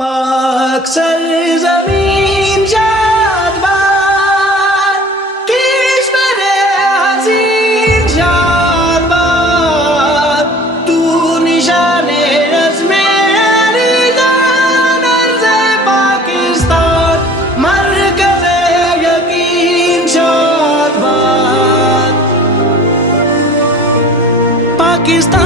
पाक सरज़मीन शादबाद, किस्मत-ए हसीन शादबाद, तू निशाने रज़्मे अलीजान अर्ज़े पाकिस्तान, मरकज़े यकीन शादबाद। पाकिस्तान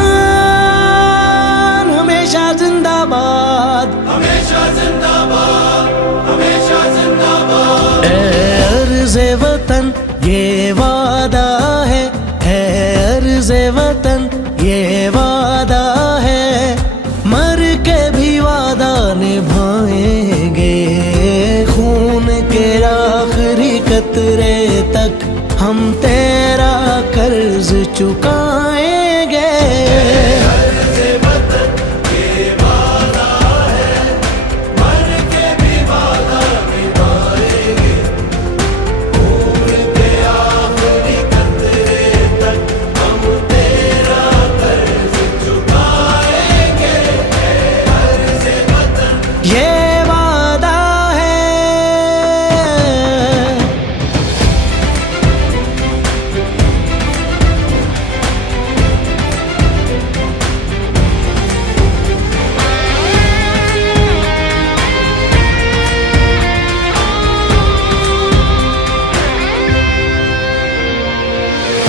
हमेशा जिंदाबाद, हमेशा जिंदाबाद, हमेशा जिंदाबाद। अर्ज़े वतन ये वादा है अर्ज़े वतन ये वादा है, मर के भी वादा निभाएंगे। खून के आखिरी कतरे तक हम तेरा कर्ज चुकाएंगे।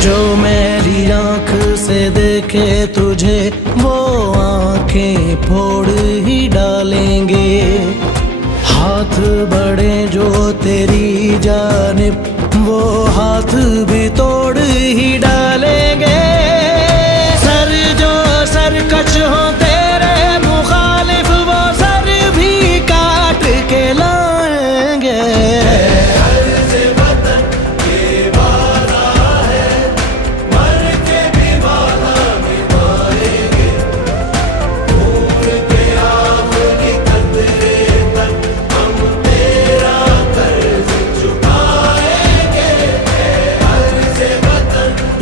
जो मेरी आँख से देखे तुझे वो आँखें फोड़ ही डालेंगे। हाथ बढ़े जो तेरी जानिब वो हाथ भी तोड़ ही डालेंगे। सर जो सरकश हो तेरे मुखालिफ वो सर भी काट के लाएंगे।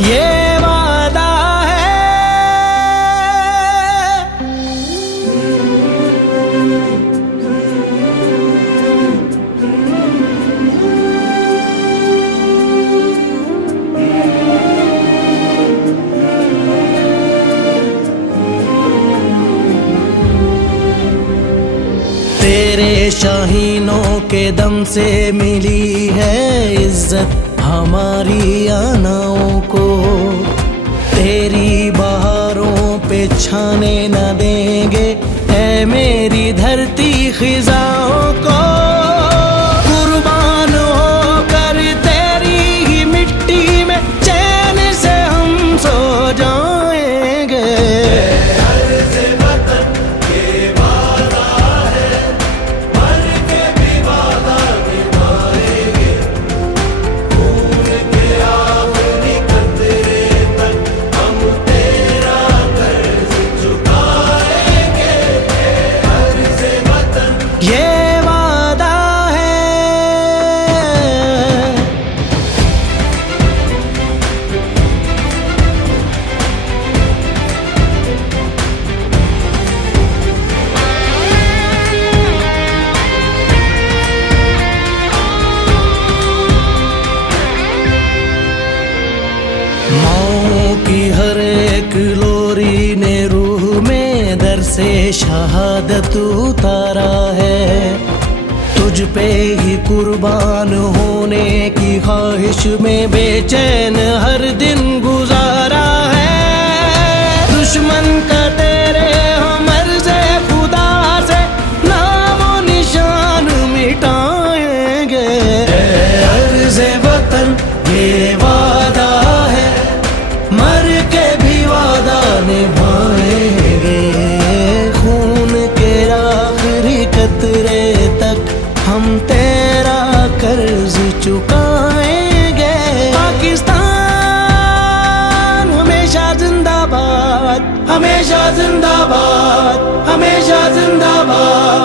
ये वादा है तेरे शाहीनों के दम से मिली है इज्जत हमारी आनाओं को। तेरी बहारों पे छाने न देंगे ऐ मेरी धरती खिजाओं को। कुर्बान होकर तेरी ही मिट्टी में चैन से हम सो जाएंगे। ये वादा है माओ की हर एक लोरी ने रूह में दर से शहादत उतारा है। तुझ पे ही कुर्बान होने की ख्वाहिश में बेचैन हर दिन गुजारा है। दुश्मन का तेरे हम अर्ज़े खुदा से नामो निशान मिटाएंगे। अर्ज़े वतन ये वादा है, मर के भी वादा निभाएंगे। खून के आखिरी कतरे तक हम तेरा कर्ज चुकाएंगे। पाकिस्तान हमेशा जिंदाबाद, हमेशा जिंदाबाद, हमेशा जिंदाबाद।